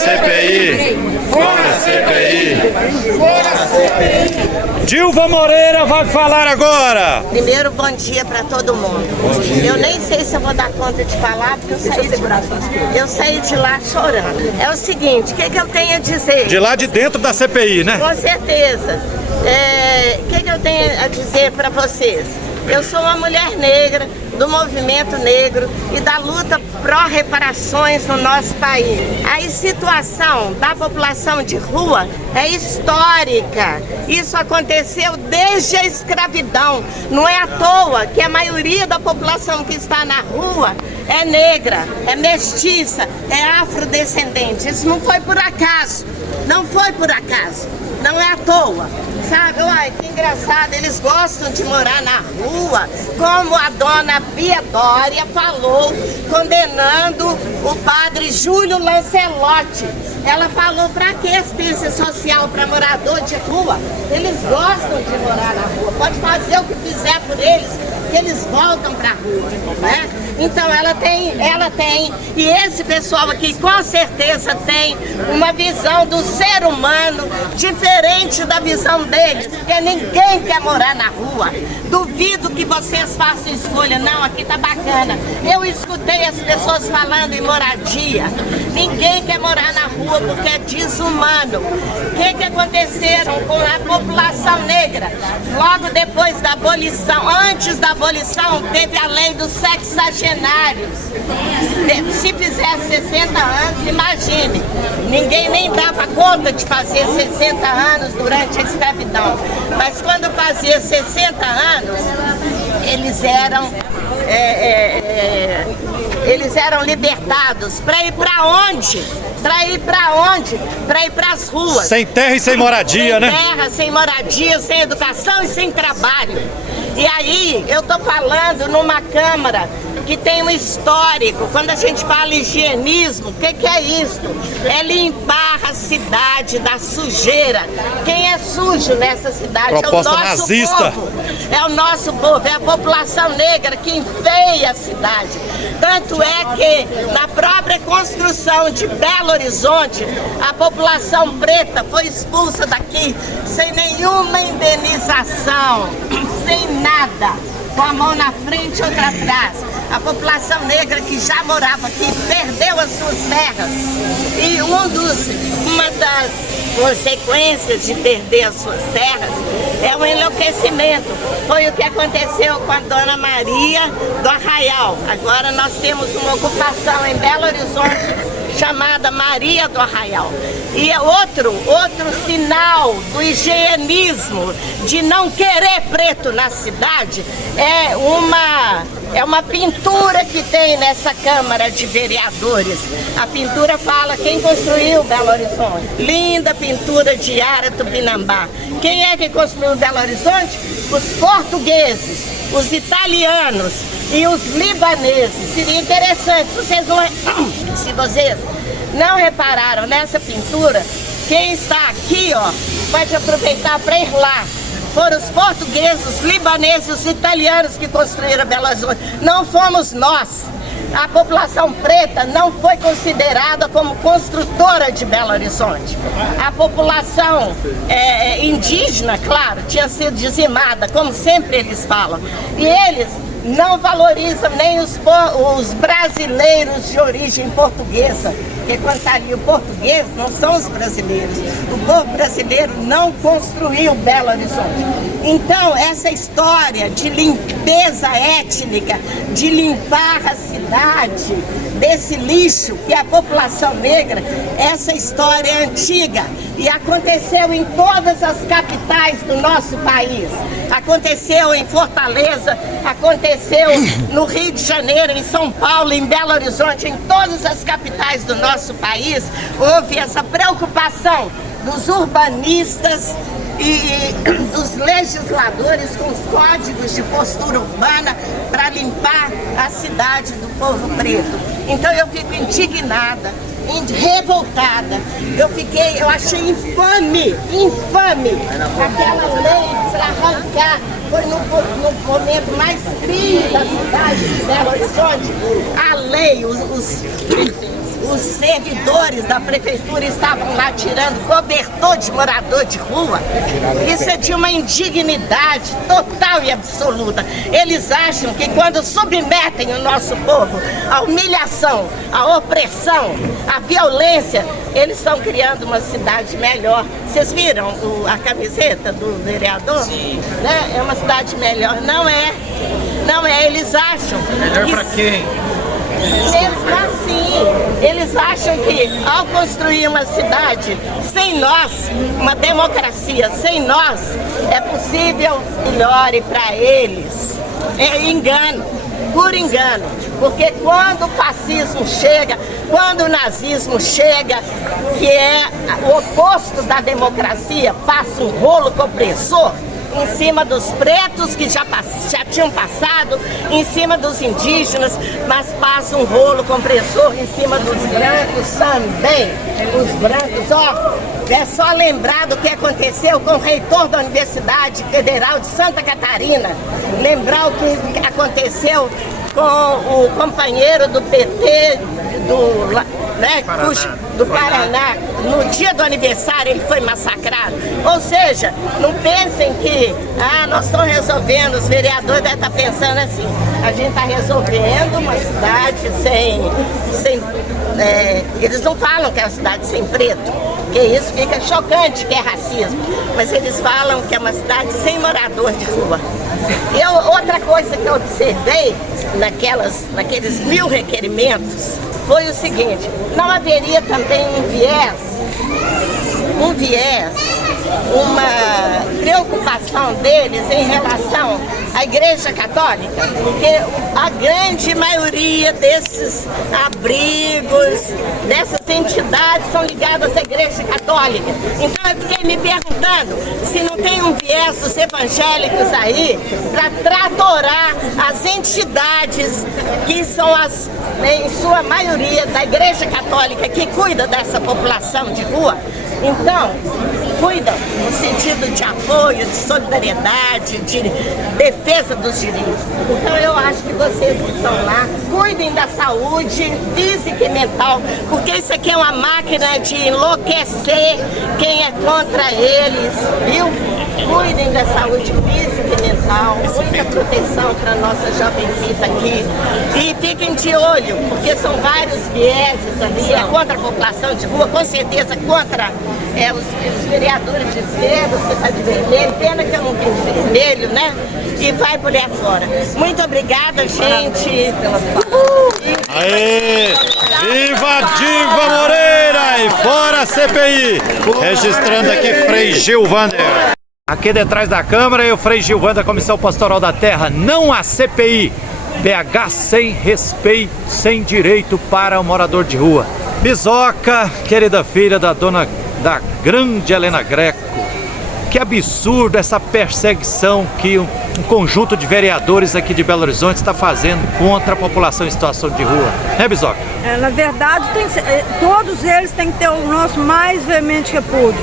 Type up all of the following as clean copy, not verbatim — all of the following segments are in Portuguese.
CPI! Fora CPI! Fora CPI! Dilva Moreira vai falar agora! Primeiro, bom dia para todo mundo. Eu nem sei se eu vou dar conta de falar, porque eu saí de lá chorando. É o seguinte, o que eu tenho a dizer? De lá de dentro da CPI, né? Com certeza. O que eu tenho a dizer para vocês? Eu sou uma mulher negra, do movimento negro e da luta pró-reparações no nosso país. A situação da população de rua é histórica. Isso aconteceu desde a escravidão. Não é à toa que a maioria da população que está na rua é negra, é mestiça, é afrodescendente. Isso não foi por acaso. Não foi por acaso. Não é à toa. Sabe, uai, que engraçado, eles gostam de morar na rua, como a dona Bia Dória falou, condenando o padre Júlio Lancelotti. Ela falou, para que assistência social para morador de rua? Eles gostam de morar na rua, pode fazer o que fizer por eles, que eles voltam para a rua, né? Então ela tem, e esse pessoal aqui com certeza tem uma visão do ser humano diferente da visão deles, porque ninguém quer morar na rua. Duvido que vocês façam escolha, não, aqui tá bacana. Eu escutei as pessoas falando em moradia. Ninguém quer morar na rua porque é desumano. O que aconteceram com a população negra? Logo depois da abolição, antes da abolição, teve a lei dos sexagenários. Se fizesse 60 anos, imagine, ninguém nem dava conta de fazer 60 anos durante a escravidão. Mas quando fazia 60 anos, eles eram libertados. Para ir para onde? Para ir para onde? Para ir para as ruas. Sem terra e sem moradia, né? Sem terra, sem moradia, sem educação e sem trabalho. E aí, eu tô falando numa Câmara que tem um histórico. Quando a gente fala higienismo, o que é isso? É limpar a cidade da sujeira. Quem é sujo nessa cidade Proposta é o nosso nazista. povo. É o nosso povo, é a população negra que enfeia a cidade. Tanto é que na própria construção de Belo Horizonte, a população preta foi expulsa daqui sem nenhuma indenização, sem nada, com a mão na frente e outra atrás. A população negra que já morava aqui perdeu as suas terras. E uma das consequências de perder as suas terras é o enlouquecimento. Foi o que aconteceu com a Dona Maria do Arraial. Agora nós temos uma ocupação em Belo Horizonte chamada Maria do Arraial. E outro sinal do higienismo, de não querer preto na cidade, é uma pintura que tem nessa Câmara de Vereadores. A pintura fala quem construiu Belo Horizonte. Linda pintura de Yara Tupinambá. Quem é que construiu Belo Horizonte? Os portugueses, os italianos e os libaneses. Seria interessante, se vocês não repararam nessa pintura, quem está aqui, ó, pode aproveitar para ir lá. Foram os portugueses, os libaneses, os italianos que construíram Belo Horizonte. Não fomos nós. A população preta não foi considerada como construtora de Belo Horizonte. A população indígena, claro, tinha sido dizimada, como sempre eles falam. E eles não valorizam nem os brasileiros de origem portuguesa, porque quando está ali o português, não são os brasileiros. O povo brasileiro não construiu Belo Horizonte. Então, essa história de limpeza étnica, de limpar a cidade desse lixo que é a população negra, essa história é antiga e aconteceu em todas as capitais do nosso país. Aconteceu em Fortaleza, aconteceu no Rio de Janeiro, em São Paulo, em Belo Horizonte, em todas as capitais do nosso país, houve essa preocupação dos urbanistas e dos legisladores com os códigos de postura urbana para limpar a cidade do povo preto. Então eu fico indignada, revoltada. Eu achei infame aquela lei para arrancar. Foi no momento mais frio da cidade de Belo Horizonte, a lei, os servidores da prefeitura estavam lá tirando cobertor de morador de rua. Isso é de uma indignidade total e absoluta. Eles acham que quando submetem o nosso povo à humilhação, à opressão, à violência, eles estão criando uma cidade melhor. Vocês viram a camiseta do vereador? Sim. Né? É uma cidade melhor. Não é. Não é. Eles acham. Melhor para quem? Mesmo assim, eles acham que ao construir uma cidade sem nós, uma democracia sem nós, é possível melhore para eles. É engano, puro engano. Porque quando o fascismo chega, quando o nazismo chega, que é o oposto da democracia, passa um rolo compressor em cima dos pretos que já tinham passado, em cima dos indígenas, mas passa um rolo compressor em cima dos brancos também. Os brancos, ó, é só lembrar do que aconteceu com o reitor da Universidade Federal de Santa Catarina, lembrar o que aconteceu com o companheiro do PT do Paraná, no dia do aniversário ele foi massacrado. Ou seja, não pensem que nós estamos resolvendo, os vereadores devem estar pensando assim, a gente está resolvendo uma cidade sem eles não falam que é uma cidade sem preto, porque isso fica chocante que é racismo, mas eles falam que é uma cidade sem morador de rua. Outra coisa que eu observei naqueles 1000 requerimentos foi o seguinte: não haveria também uma preocupação deles em relação à Igreja Católica, porque a grande maioria desses abrigos, dessas entidades são ligadas à Igreja Católica. Então eu fiquei me perguntando se não tem um viés dos evangélicos aí para tratorar as entidades que são em sua maioria da Igreja Católica, que cuida dessa população de rua. Então, cuidam no sentido de apoio, de solidariedade, de defesa dos direitos. Então eu acho que vocês que estão lá, cuidem da saúde física e mental, porque isso aqui é uma máquina de enlouquecer quem é contra eles, viu? Cuidem da saúde física e mental, muita proteção para a nossa jovencita aqui. E fiquem de olho, porque são vários vieses ali, é contra a população de rua, com certeza contra os vereadores de esquerda, você está de vermelho, pena que eu não fiz vermelho, né? E vai por aí fora. Muito obrigada, gente. Aê! Viva Diva Moreira e fora a CPI! Registrando aqui Frei Gilvander. Aqui detrás da Câmara, eu, Frei Gilvander, da Comissão Pastoral da Terra. Não há CPI. BH sem respeito, sem direito para o morador de rua. Bisoca, querida filha da grande Helena Greco. Que absurdo essa perseguição que um conjunto de vereadores aqui de Belo Horizonte está fazendo contra a população em situação de rua. Né, Bisoca? Na verdade, todos eles têm que ter o nosso mais veemente repúdio.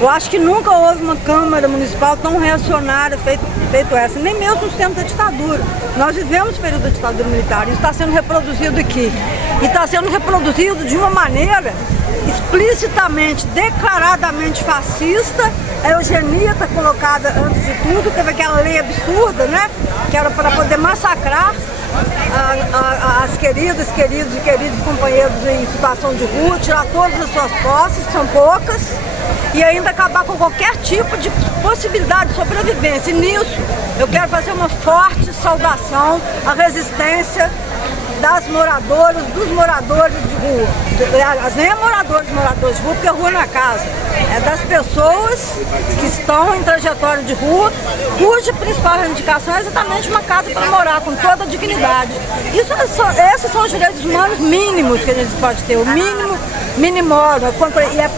Eu acho que nunca houve uma Câmara Municipal tão reacionária feito essa, nem mesmo nos tempos da ditadura. Nós vivemos o período da ditadura militar, isso está sendo reproduzido aqui. E está sendo reproduzido de uma maneira explicitamente, declaradamente fascista. A eugenia está colocada antes de tudo, teve aquela lei absurda, né? Que era para poder massacrar as queridos companheiros em situação de rua, tirar todas as suas posses, que são poucas, e ainda acabar com qualquer tipo de possibilidade de sobrevivência. E nisso eu quero fazer uma forte saudação à resistência dos moradores de rua. Nem é moradores de rua, porque a rua não é casa. É das pessoas que estão em trajetória de rua, cuja principal reivindicação é exatamente uma casa para morar com toda a dignidade. Esses são os direitos humanos mínimos que a gente pode ter, o mínimo, e é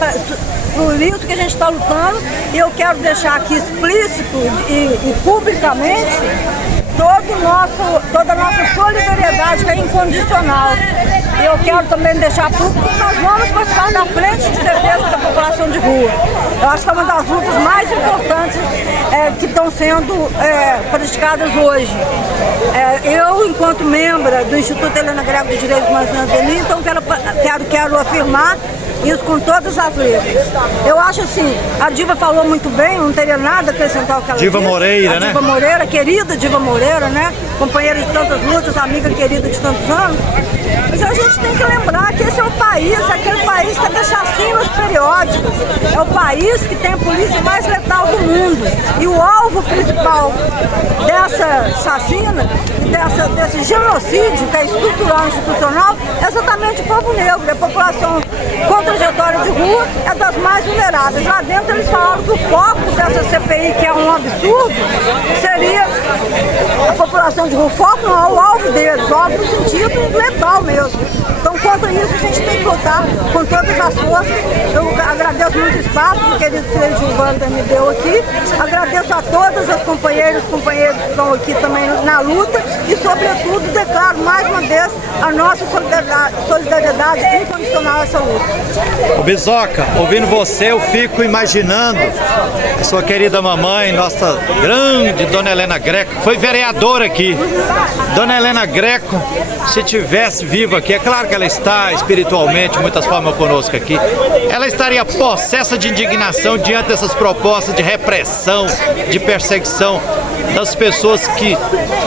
por isso que a gente está lutando, e eu quero deixar aqui explícito e publicamente toda a nossa solidariedade, que é incondicional E eu quero também deixar público que nós vamos participar da frente de defesa da população de rua. Eu acho que é uma das lutas mais importantes que estão sendo praticadas hoje. Eu, enquanto membro do Instituto Helena Greco de Direitos Humanos na Adeni, então quero afirmar isso com todas as letras. Eu acho assim, a Diva falou muito bem, não teria nada a acrescentar ao que ela Diva disse. Moreira, né? Diva Moreira, querida Diva Moreira, né? Companheira de tantas lutas, amiga querida de tantos anos. Mas a gente tem que lembrar que esse é o país, aquele país que deixa chacinas periódicas. É o país que tem a polícia mais letal do mundo. E o alvo principal dessa chacina, desse genocídio que é estrutural e institucional, é exatamente o povo negro, a população com trajetória de rua é das mais vulneráveis. Lá dentro eles falaram que o foco dessa CPI, que é um absurdo, seria a população de rua. O foco não é o alvo deles, o alvo no sentido letal mesmo. Então, contra isso, a gente tem que lutar com todas as forças. Eu agradeço muito o espaço que o querido Frei Gilvander me deu aqui. Agradeço a todas as companheiras e companheiros que estão aqui também na luta e, sobretudo, declaro mais uma vez a nossa solidariedade incondicional a essa luta. Ô Bisoca, ouvindo você, eu fico imaginando a sua querida mamãe, nossa grande Dona Helena Greco, foi vereadora aqui. Dona Helena Greco, se tivesse viva aqui, é claro que ela está espiritualmente, de muitas formas, conosco aqui, ela estaria possessa de indignação diante dessas propostas de repressão, de perseguição das pessoas que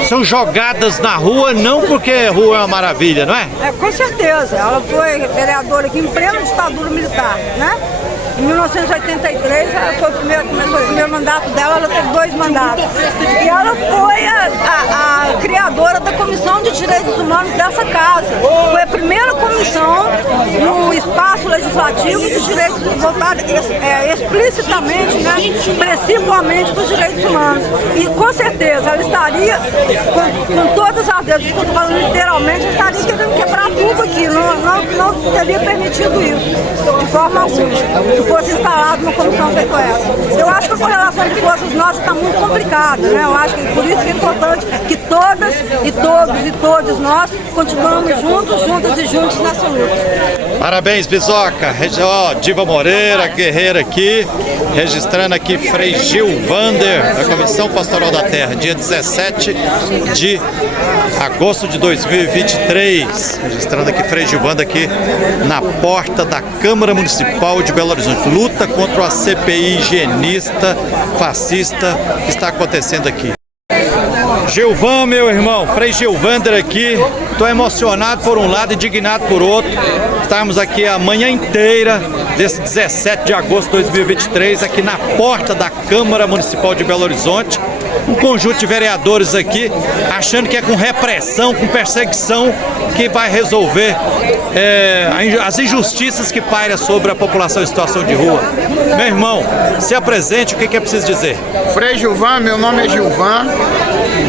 são jogadas na rua, não porque rua é uma maravilha, não é? Com certeza. Ela foi vereadora aqui em plena ditadura militar, né? Em 1983, começou o primeiro mandato dela, ela teve 2 mandatos. E ela foi a criadora da Comissão de Direitos Humanos dessa casa. Foi a primeira comissão no espaço legislativo de direitos voltada explicitamente, né, principalmente para os direitos humanos. E com certeza ela estaria, com todas as vezes, estou falando literalmente, estaria querendo quebrar tudo aqui. Não teria permitido isso, de forma alguma. Fosse instalado uma comissão feita essa. Eu acho que a correlação de forças nossa está muito complicada, né? Eu acho que por isso que é importante que todas e todos e todos nós continuamos juntas e juntos nessa luta. Parabéns, Bisoca. Diva Moreira, guerreira aqui, registrando aqui Frei Gilvander, da Comissão Pastoral da Terra, dia 17 de agosto de 2023. Registrando aqui Frei Gilvander aqui na porta da Câmara Municipal de Belo Horizonte. Luta contra a CPI higienista, fascista que está acontecendo aqui. Gilvan, meu irmão, Frei Gilvander aqui, estou emocionado por um lado e indignado por outro. Estamos aqui a manhã inteira desse 17 de agosto de 2023, aqui na porta da Câmara Municipal de Belo Horizonte. Um conjunto de vereadores aqui, achando que é com repressão, com perseguição, que vai resolver as injustiças que pairam sobre a população em situação de rua. Meu irmão, se apresente, o que é preciso dizer? Frei Gilvan, meu nome é Gilvan.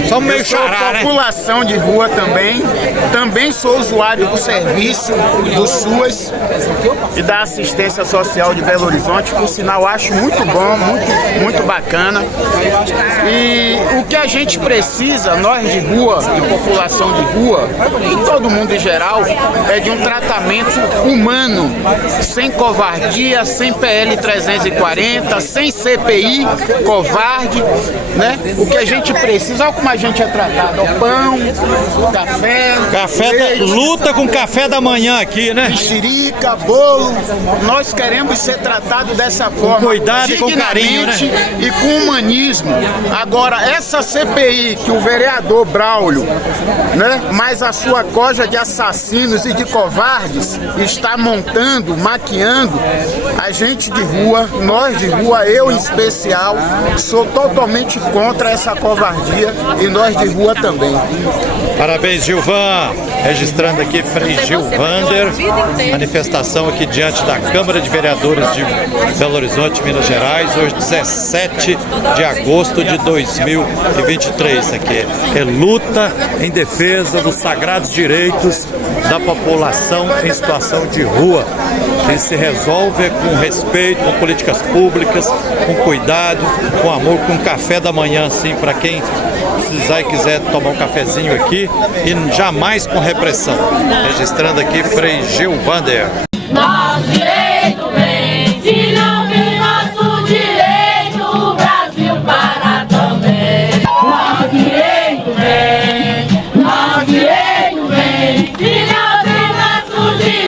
Somos meio xará, né? População de rua também. Também sou usuário do serviço do SUAS e da assistência social de Belo Horizonte. Por sinal, acho muito bom, muito bacana. E o que a gente precisa, nós de rua e população de rua, e todo mundo em geral, é de um tratamento humano, sem covardia, sem PL 340, sem CPI covarde, né? O que a gente precisa, olha como a gente é tratado, o pão, o café, leite, luta com café da manhã aqui, né? Mexerica, bolo. Nós queremos ser tratados dessa forma, com cuidado e com carinho, né? E com humanismo. Agora, essa CPI que o vereador Braulio, né, mais a sua coja de assassinos e de covardes, está montando, maquiando, a gente de rua, nós de rua, eu em especial, sou totalmente contra essa covardia e nós de rua também. Parabéns, Gilvan. Registrando aqui Frei Gilvander, manifestação aqui diante da Câmara de Vereadores de Belo Horizonte, Minas Gerais, hoje 17 de agosto de 2023. Aqui é luta em defesa dos sagrados direitos da população em situação de rua, que se resolve com respeito, com políticas públicas, com cuidado, com amor, com café da manhã, assim, para quem precisar e quiser tomar um cafezinho aqui, e jamais com repressão. Registrando aqui Frei Gilvander. Nós iremos